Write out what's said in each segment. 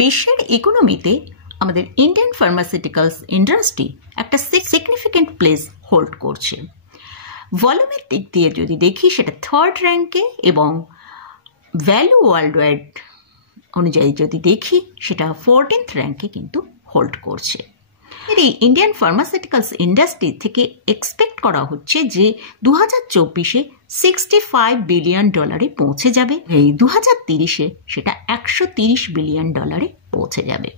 বিশ্বের ইকোনমিতে আমাদের Indian pharmaceuticals industry একটা সিগনিফিক্যান্ট প্লেস হোল্ড করছে। ভলিউমের দিক দিয়ে যদি দেখি সেটা থার্ড র্যাঙ্কে, এবং ভ্যালু ওয়ার্ল্ড ওয়াইড অনুযায়ী যদি দেখি সেটা 14th র্যাঙ্কে কিন্তু হোল্ড করছে। এই ইন্ডিয়ান ফার্মাসিউটিক্যালস ইন্ডাস্ট্রি থেকে এক্সপেক্ট করা হচ্ছে যে 2024-এ $65 বিলিয়ন পৌঁছে যাবে, এই 2030-এ সেটা $130 বিলিয়ন পৌঁছে যাবে।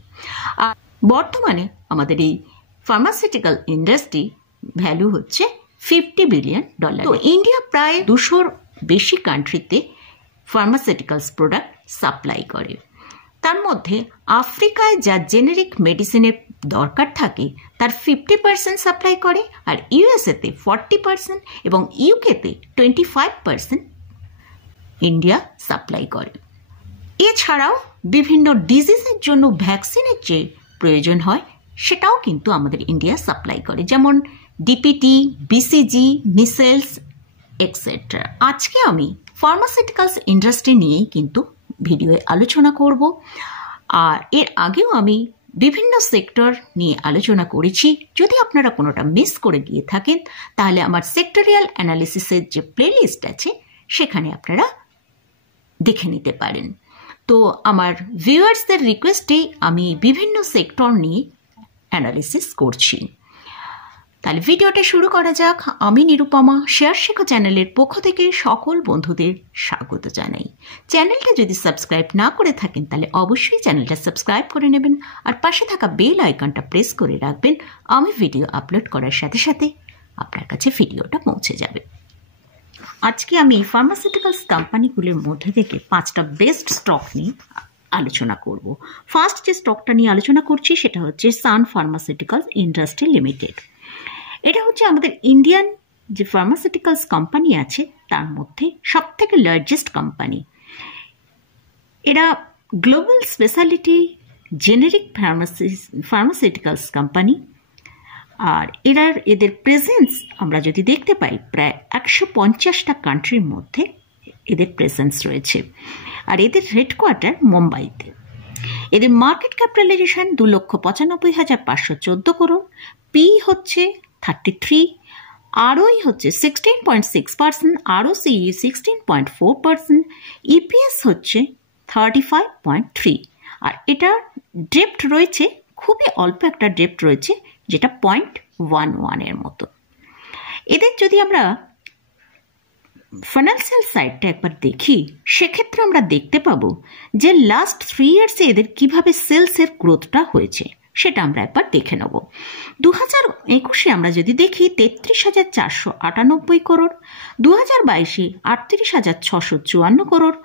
আর বর্তমানে আমাদের এই ফার্মাসিউটিক্যাল ইন্ডাস্ট্রি ভ্যালু হচ্ছে $50 বিলিয়ন। তো ইন্ডিয়া প্রায় 200-র বেশি কান্ট্রিতে ফার্মাসিউটিক্যালস প্রোডাক্ট সাপ্লাই করে। তার মধ্যে আফ্রিকায় যা জেনেরিক মেডিসিনের দরকার থাকে তার 50% সাপ্লাই করে, আর ইউএসএতে 40% এবং ইউকেতে 25% ইন্ডিয়া সাপ্লাই করে। এছাড়াও বিভিন্ন ডিজিজের জন্য ভ্যাকসিনের যে প্রয়োজন হয় সেটাও কিন্তু আমাদের ইন্ডিয়া সাপ্লাই করে, যেমন ডিপিটি, বিসিজি, মিসেলস এক্সেট্রা। আজকে আমি ফার্মাসিউটিক্যালস ইন্ডাস্ট্রি নিয়েই কিন্তু ভিডিওয়ে আলোচনা করব। আর এর আগেও আমি বিভিন্ন সেক্টর নিয়ে আলোচনা করেছি। যদি আপনারা কোনোটা মিস করে গিয়ে থাকেন তাহলে আমার সেক্টরিয়াল অ্যানালিসিসের যে প্লেলিস্ট আছে সেখানে আপনারা দেখে নিতে পারেন। তো আমার ভিউয়ার্সদের রিকোয়েস্টেই আমি বিভিন্ন সেক্টর নিয়ে অ্যানালিসিস করছি। তাহলে ভিডিওটা শুরু করা যাক। আমি নিরুপমা শেয়ার শেখো চ্যানেলের পক্ষ থেকে সকল বন্ধুদের স্বাগত জানাই। চ্যানেলটা যদি সাবস্ক্রাইব না করে থাকেন তাহলে অবশ্যই চ্যানেলটা সাবস্ক্রাইব করে নেবেন, আর পাশে থাকা বেল আইকনটা প্রেস করে রাখবেন। আমি ভিডিও আপলোড করার সাথে সাথে আপনার কাছে ভিডিওটা পৌঁছে যাবে। আজকে আমি ফার্মাসিউটিক্যালস কোম্পানিগুলোর মধ্যে থেকে 5টা বেস্ট স্টক নিয়ে আলোচনা করব। ফার্স্ট যে স্টকটা নিয়ে আলোচনা করছি সেটা হচ্ছে সান ফার্মাসিউটিক্যালস ইন্ডাস্ট্রি লিমিটেড। এটা হচ্ছে আমাদের ইন্ডিয়ান যে ফার্মাসিউটিক্যালস কোম্পানি আছে তার মধ্যে সবথেকে লার্জেস্ট কোম্পানি। এরা global specialty generic pharmaceuticals company, আর এদের প্রেজেন্স আমরা যদি দেখতে পাই প্রায় 150টা কান্ট্রির মধ্যে এদের প্রেজেন্স রয়েছে, আর এদের হেডকোয়ার্টার মুম্বাইতে। এদের মার্কেট ক্যাপিটালাইজেশন 2,95,514 করোড়, পি হচ্ছে 33, আরওই হচ্ছে 16.6%, আরওসিই 16.4%, ইপিএস হচ্ছে 35.3, আর এটা ডেপ্ট রয়েছে খুবই অল্প একটা ডেপ্ট রয়েছে যেটা 0.11 এর মতো। এদের যদি আমরা ফাইন্যান্সিয়াল সাইডটা একবার দেখি সেক্ষেত্রে আমরা দেখতে পাবো যে লাস্ট 3 ইয়ার্সে এদের কিভাবে সেলসের গ্রোথটা হয়েছে সেটা আমরা একবার দেখে নেব। 2021-এ আমরা যদি দেখি 33,498 করোড়, 2022-এ 38,654 করোড়,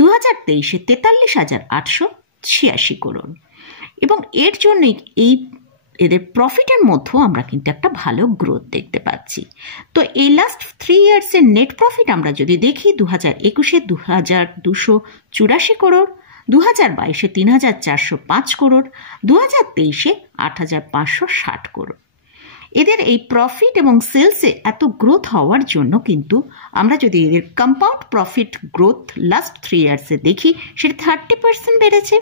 2023-এ 43,886 করোড়, এবং এর জন্যই এদের প্রফিটের মধ্যেও আমরা কিন্তু একটা ভালো গ্রোথ দেখতে পাচ্ছি। তো এই লাস্ট 3 ইয়ার্সের নেট প্রফিট আমরা যদি দেখি 2021-এ 2,284 করোড়, 2022-এ 3,405 করোড়, 2023-এ 8,560 করোড়। এদের এই প্রফিট এবং সেলসে এত গ্রোথ হওয়ার জন্য কিন্তু আমরা যদি এদের কম্পাউন্ড প্রফিট গ্রোথ লাস্ট 3 ইয়ার্সে দেখি সেটা 30% বেড়েছে,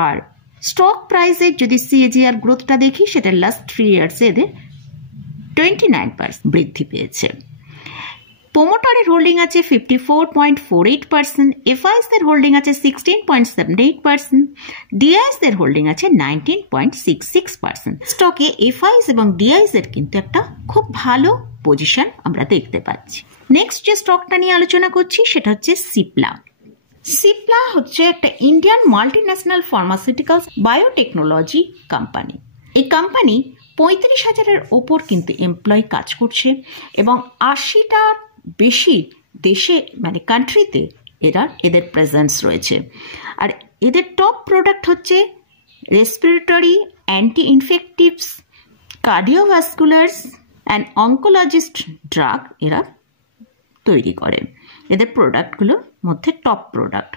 আর স্টক প্রাইসের যদি সিএজিআর গ্রোথটা দেখি সেটা লাস্ট 3 ইয়ার্সে এদের 29% বৃদ্ধি পেয়েছে। প্রোমোটারের হোল্ডিং আছে 54.48%, এফআইএসদের হোল্ডিং আছে 16.78%, ডিআইএসদের হোল্ডিং আছে 19.66%। স্টকে এফআইএস এবং ডিআইএসের কিন্তু একটা খুব ভালো পজিশন আমরা দেখতে পাচ্ছি। নেক্সট যে স্টকটা নিয়ে আলোচনা করছি সেটা হচ্ছে সিপলা। সিপলা হচ্ছে একটা Indian multinational pharmaceuticals biotechnology company. এই কোম্পানি 35,000-এর ওপর কিন্তু এমপ্লয়ি কাজ করছে, এবং 80টার বেশি দেশে মানে কান্ট্রিতে এদের প্রেজেন্স রয়েছে। আর এদের টপ প্রোডাক্ট হচ্ছে respiratory, anti infectives, cardiovasculars and oncologist drug এরা তৈরি করে। এদের প্রোডাক্টগুলোর মধ্যে টপ প্রোডাক্ট।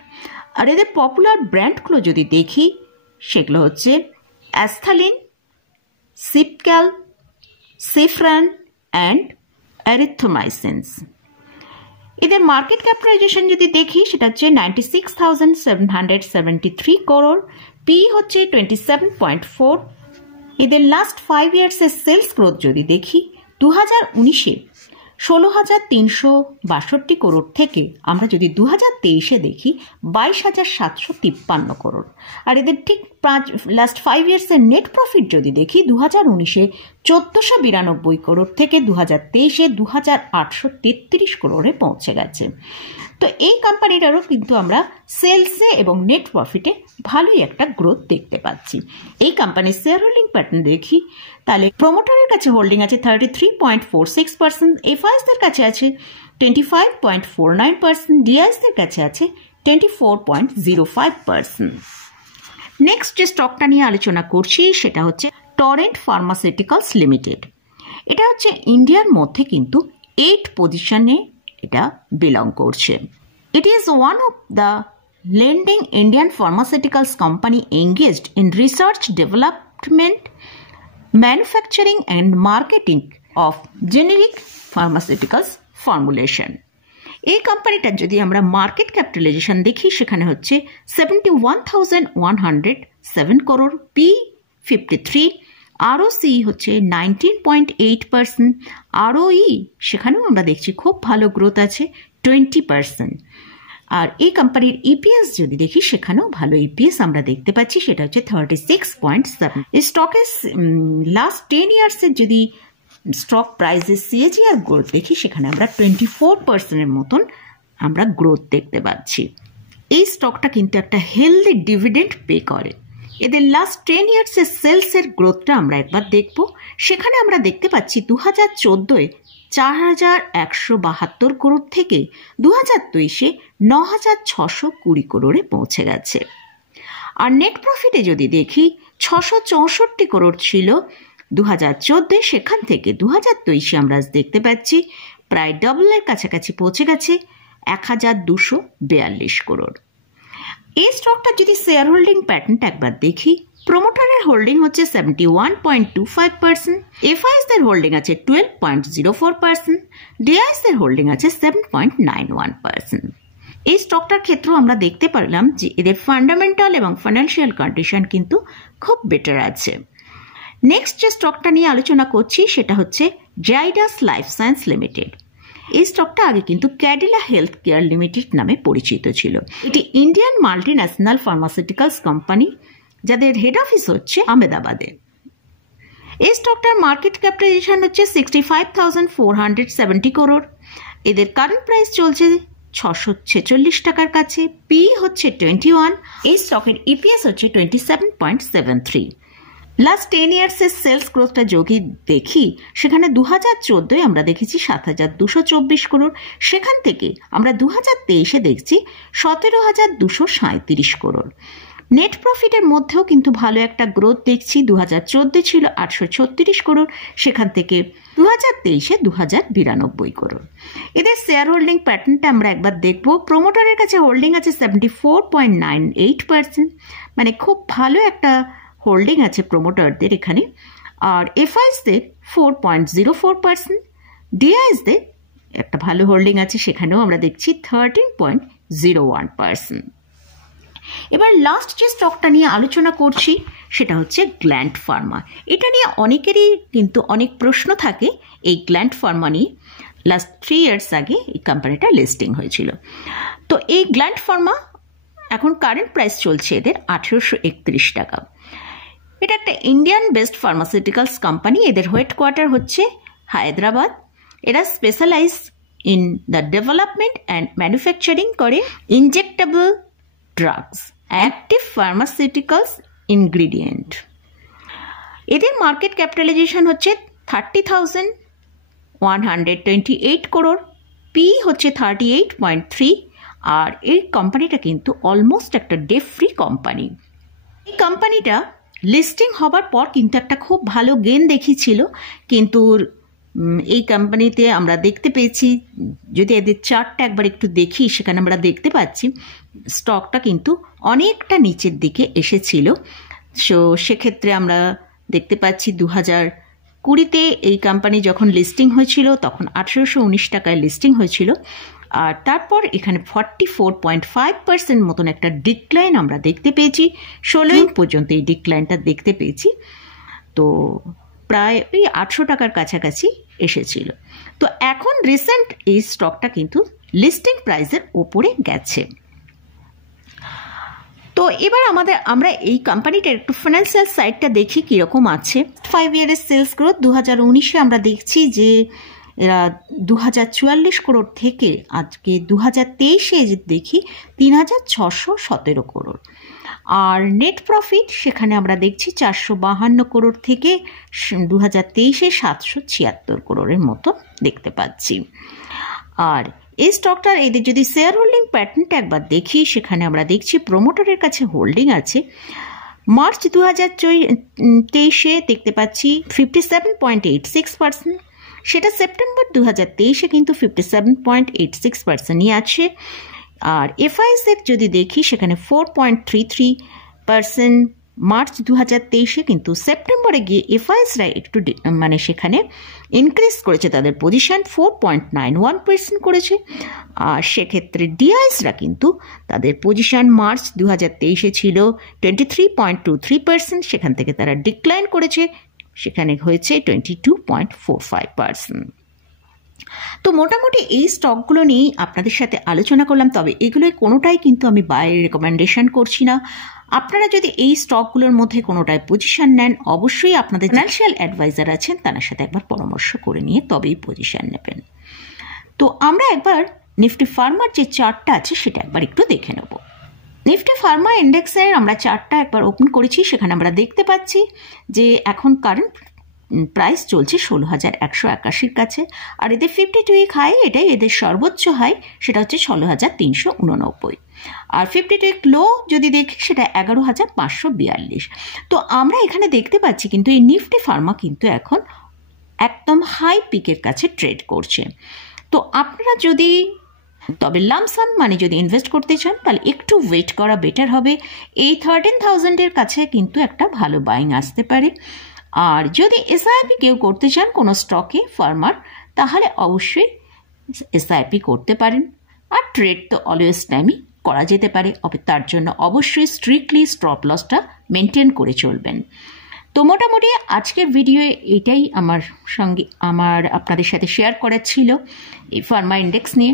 আর এদের পপুলার ব্র্যান্ডগুলো যদি দেখি সেগুলো হচ্ছে অ্যাস্থ্যালিন, সিপক্যাল, সিফ্রান অ্যান্ড অ্যারিথ্রোমাইসিনস। এদের মার্কেট ক্যাপিটালাইজেশন যদি দেখি সেটা হচ্ছে 96,773 করোড়, পি হচ্ছে 27.4। এদের লাস্ট 5 ইয়ার্সের সেলস গ্রোথ যদি দেখি 2019-এ 16,362 করোড় থেকে আমরা যদি 2023-এ দেখি 22,753 করোড়। আর এদের ঠিক লাস্ট 5 ইয়ার্সের নেট প্রফিট যদি দেখি 2019-এ 1,492 করোড় থেকে 2023-এ 2,833 করোড়ে পৌঁছে গেছে। তো এই কোম্পানিটারও কিন্তু আমরা সেলসে এবং নেট প্রফিটে ভালোই একটা গ্রোথ দেখতে পাচ্ছি। এই কোম্পানির শেয়ার হোল্ডিং প্যাটার্ন দেখি তাহলে প্রমোটারের কাছে হোল্ডিং আছে 33.46%, এফআইএসদের কাছে আছে 25.49%, ডিআইএসদের কাছে আছে 24.05%। নেক্সট যে স্টকটা নিয়ে আলোচনা করছি সেটা হচ্ছে টরেন্ট ফার্মাসিউটিক্যালস লিমিটেড। এটা হচ্ছে ইন্ডিয়ার মধ্যে কিন্তু 8 পজিশনে এটা বিলং করছে। It is one of the leading Indian pharmaceuticals company engaged in research, development, manufacturing and marketing of generic pharmaceuticals formulation. এই কোম্পানিটার যদি আমরা মার্কেট ক্যাপিটালাইজেশন দেখি সেখানে হচ্ছে 71,107 করোড়, পি 53, আরওসি হচ্ছে 19.8%, আরওই সেখানেও আমরা দেখছি খুব ভালো গ্রোথ আছে 20%। আর এই কোম্পানির ইপিএস যদি দেখি সেখানেও ভালো ইপিএস আমরা দেখতে পাচ্ছি, সেটা হচ্ছে 36.7। এই স্টকের লাস্ট 10 ইয়ার্সের যদি স্টক প্রাইসের সিএজিআর গ্রোথ দেখি সেখানে আমরা 24%-এর মতন আমরা গ্রোথ দেখতে পাচ্ছি। এই স্টকটা কিন্তু একটা হেলদি ডিভিডেন্ড পে করে। এদের লাস্ট 10 ইয়ার্সের সেলসের গ্রোথটা আমরা একবার দেখব। সেখানে আমরা দেখতে পাচ্ছি 2014-এ 4,172 করোড় থেকে 2023-এ 9,620 করোড়ে পৌঁছে গেছে। আর নেট প্রফিটে যদি দেখি 664 করোড় ছিল 2014-এ, সেখান থেকে 2023-এ আমরা দেখতে পাচ্ছি প্রায় ডবলের কাছাকাছি পৌঁছে গেছে 1,242 করোড়। এই স্টকটা যদি শেয়ার হোল্ডিং প্যাটার্নটা একবার দেখি, প্রমোটারের হোল্ডিং হচ্ছে 71.25%, এফআইএসদের হোল্ডিং আছে 12.04%, ডিআইএসদের হোল্ডিং আছে 7.91%। এই স্টকটার ক্ষেত্রেও আমরা দেখতে পারলাম যে এদের ফান্ডামেন্টাল এবং ফাইন্যান্সিয়াল কন্ডিশন কিন্তু খুব বেটার আছে। নেক্সট যে স্টকটা নিয়ে আলোচনা করছি সেটা হচ্ছে জাইডাস লাইফ সায়েন্স লিমিটেড। এই স্টকটা আগে কিন্তু ক্যাডিলা হেলথ কেয়ার লিমিটেড নামে পরিচিত ছিল। এটি Indian multi national pharmaceuticals company, যাদের হেড অফিস হচ্ছে আহমেদাবাদে। এই স্টকটার মার্কেট ক্যাপিটালাইজেশন হচ্ছে 65,470 করোড়। এদের কারেন্ট প্রাইস চলছে 646 টাকার কাছে, পি হচ্ছে 21। এই স্টকের ইপিএস হচ্ছে 27.73। লাস্ট 10 ইয়ার্সের সেলস গ্রোথটা যদি দেখি সেখানে 2014-এ আমরা দেখেছি 7,224 করোড়, সেখান থেকে আমরা 2023-এ দেখছি 17,237 করোড়। নেট প্রফিটের মধ্যেও কিন্তু ভালো একটা গ্রোথ দেখছি। 2014 ছিল 836 করোড়, সেখান থেকে 2023-এ 2,092 করোড়। এদের শেয়ার হোল্ডিং প্যাটার্নটা আমরা একবার দেখব। প্রমোটারের কাছে হোল্ডিং আছে 74.98%, মানে খুব ভালো একটা হোল্ডিং আছে প্রমোটারদের এখানে। আর এফআইএসদের 4.04%, ডিআইএসদের একটা ভালো হোল্ডিং আছে, সেখানেও আমরা দেখছি 13.01%। এবার লাস্ট যে স্টকটা নিয়ে আলোচনা করছি সেটা হচ্ছে গ্ল্যান্ড ফার্মা। এটা নিয়ে অনেকেরই কিন্তু অনেক প্রশ্ন থাকে। এই গ্ল্যান্ড ফার্মা নিয়ে লাস্ট 3 ইয়ার্স আগে এই কোম্পানিটা লিস্টিং হয়েছিল। তো এই গ্ল্যান্ড ফার্মা এখন কারেন্ট প্রাইস চলছে এদের 1,831 টাকা। এটা একটা ইন্ডিয়ান বেসড ফার্মাসিউটিক্যালস কোম্পানি। এদের হেডকোয়ার্টার হচ্ছে হায়দ্রাবাদ। এরা specialise in the development and manufacturing করে injectable drugs, active pharmaceuticals ingredient. এদের মার্কেট ক্যাপিটালাইজেশন হচ্ছে 30,128 করোড়, পি হচ্ছে 38.3। আর এই কোম্পানিটা কিন্তু অলমোস্ট একটা ডেট ফ্রি কোম্পানি। এই কোম্পানিটা লিস্টিং হবার পর কিন্তু একটা খুব ভালো গেইন দেখিয়েছিল, কিন্তু এই কোম্পানিতে আমরা দেখতে পেয়েছি, যদি এদের চার্টটা একবার একটু দেখি সেখানে আমরা দেখতে পাচ্ছি স্টকটা কিন্তু অনেকটা নিচের দিকে এসেছিল। সো সেক্ষেত্রে আমরা দেখতে পাচ্ছি 2020-তে এই কোম্পানি যখন লিস্টিং হয়েছিল তখন 1,819 টাকায় লিস্টিং হয়েছিল, আর তারপর এখানে 44.5% মতন একটা ডিক্লাইন আমরা দেখতে পেয়েছি। 16 পর্যন্ত এই ডিক্লাইনটা দেখতে পেয়েছি। তো প্রায় ওই 800 টাকার কাছাকাছি এসেছিল। তো এখন রিসেন্ট এই স্টকটা কিন্তু লিস্টিং প্রাইসের ওপরে গেছে। তো এবার আমরা এই কোম্পানিটার একটু ফাইন্যান্সিয়াল সাইডটা দেখি কীরকম আছে। 5 ইয়ারের সেলস গ্রোথ 2019-এ আমরা দেখছি যে এরা 2044 করোড় থেকে আজকে 2023-এ দেখি 3617 করোড়। আর নেট প্রফিট সেখানে আমরা দেখছি 452 করোড় থেকে 2023-এ 776 করোড়ের মতো দেখতে পাচ্ছি। আর এই স্টকটার এদের যদি শেয়ার হোল্ডিং প্যাটার্নটা একবার দেখি, সেখানে আমরা দেখছি প্রোমোটারের কাছে হোল্ডিং আছে। মার্চ 2023-এ দেখতে পাচ্ছি 57.86%, সেটা সেপ্টেম্বর 2023-এ কিন্তু 57.86%ই আছে। আর এফআইএসের যদি দেখি সেখানে 4.33% মার্চ 2023-এ, কিন্তু সেপ্টেম্বরে গিয়ে এফআইএসরা একটু মানে সেখানে ইনক্রিজ করেছে তাদের পজিশন, 4.91% করেছে। আর সেক্ষেত্রে ডিআইএসরা কিন্তু তাদের পজিশন মার্চ 2023-এ ছিল 23.23%, সেখান থেকে তারা ডিক্লাইন করেছে, সেখানে হয়েছে 22.45%। তো মোটামুটি এই স্টকগুলো নিয়েই আপনাদের সাথে আলোচনা করলাম। তবে এগুলোই কোনোটাই কিন্তু আমি বাইরে রেকমেন্ডেশন করছি না। আপনারা যদি এই স্টকগুলোর মধ্যে কোনোটায় পজিশন নেন, অবশ্যই আপনাদের ফিনান্সিয়াল অ্যাডভাইজার আছেন, তার সাথে একবার পরামর্শ করে নিয়ে তবেই পজিশন নেবেন। তো আমরা একবার নিফটি ফার্মার যে চার্টটা আছে সেটা একবার একটু দেখে নেব। নিফটি ফার্মা ইন্ডেক্সের আমরা চার্টটা একবার ওপেন করেছি, সেখানে আমরা দেখতে পাচ্ছি যে এখন কারেন্ট প্রাইস চলছে 16,181-র কাছে। আর এদের 52 উইক হাই, এটাই এদের সর্বোচ্চ হাই, সেটা হচ্ছে 16,389। আর 52 উইক লো যদি দেখি সেটা 11,542। তো আমরা এখানে দেখতে পাচ্ছি কিন্তু এই নিফটি ফার্মা কিন্তু এখন একদম হাই পিকের কাছে ট্রেড করছে। তো আপনারা যদি তবে লামসাম মানে যদি ইনভেস্ট করতে চান তাহলে একটু ওয়েট করা বেটার হবে। এই 13,000-এর কাছে কিন্তু একটা ভালো বাইং আসতে পারে। আর যদি এসআইপি কেউ করতে চান কোনো স্টকে ফার্মার, তাহলে অবশ্যই এসআইপি করতে পারেন। আর ট্রেড তো অলওয়েজ টাইমই করা যেতে পারে, তার জন্য অবশ্যই স্ট্রিক্টলি স্টপ লসটা মেনটেন করে চলবেন। তো মোটামুটি আজকের ভিডিও এটাই আপনাদের সাথে শেয়ার করার ছিল এই ফার্মা ইন্ডেক্স নিয়ে।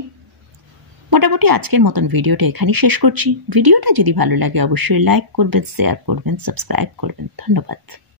মোটামুটি আজকের মতন ভিডিওটা এখানেই শেষ করছি। ভিডিওটা যদি ভালো লাগে অবশ্যই লাইক করবেন, শেয়ার করবেন, সাবস্ক্রাইব করবেন। ধন্যবাদ।